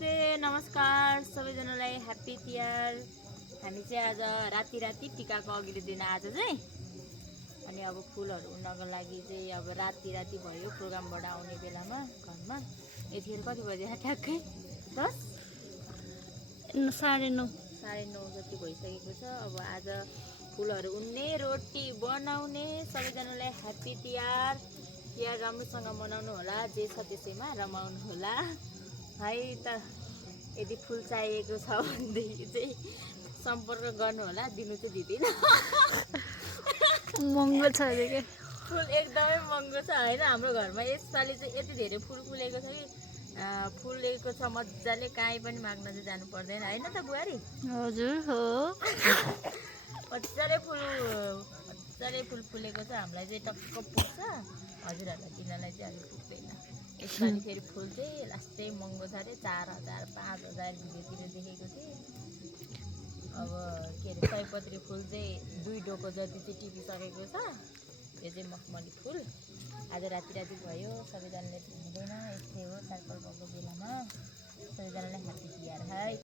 नमस्ते नमस्कार सबैजनालाई ह्याप्पी तिहार। हामी चाहिँ आज राति टिकाको अघिल्लो दिन आज चाहिँ अनि अब फुलहरू उन्नको लागि चाहिँ अब राति भयो प्रोग्रामबाट आउने बेलामा घरमा यतिखेर कति बजे ठ्याक्कै 10 9:30 जति भइसकेको छ। अब आज फुलहरू उन्ने रोटी बनाउने सबैजनालाई ह्याप्पी तिहार। तिहार राम्रोसँग मनाउनु होला, जे छ त्यसैमा रमाउनु होला है त। यदि फुल चाहिएको छ भनेदेखि चाहिँ सम्पर्क गर्नु होला, दिनु चाहिँ दिँदैन। महँगो छ अरे के फुल एकदमै महँगो छ होइन। हाम्रो घरमा यसपालि चाहिँ यति धेरै फुल फुलेको छ कि फुलेको छ मजाले, काहीँ पनि माग्न चाहिँ जानु पर्दैन होइन त बुहारी? हजुर हो। मजाले फुल फुलेको छ, हामीलाई चाहिँ टक्क पुग्छ। हजुरहरूलाई दिनलाई चाहिँ अलिक पुग्दैन। यसपालि फेरि फुल चाहिँ लास्टै महँगो छ अरे, 4,000 5,000 भिडियोतिर देखेको थिएँ। अब के अरे सयपत्री फुल चाहिँ 2 डोको जति चाहिँ टिपिसकेको छ। यो चाहिँ मखमली फुल आज राति भयो। सबैजनाले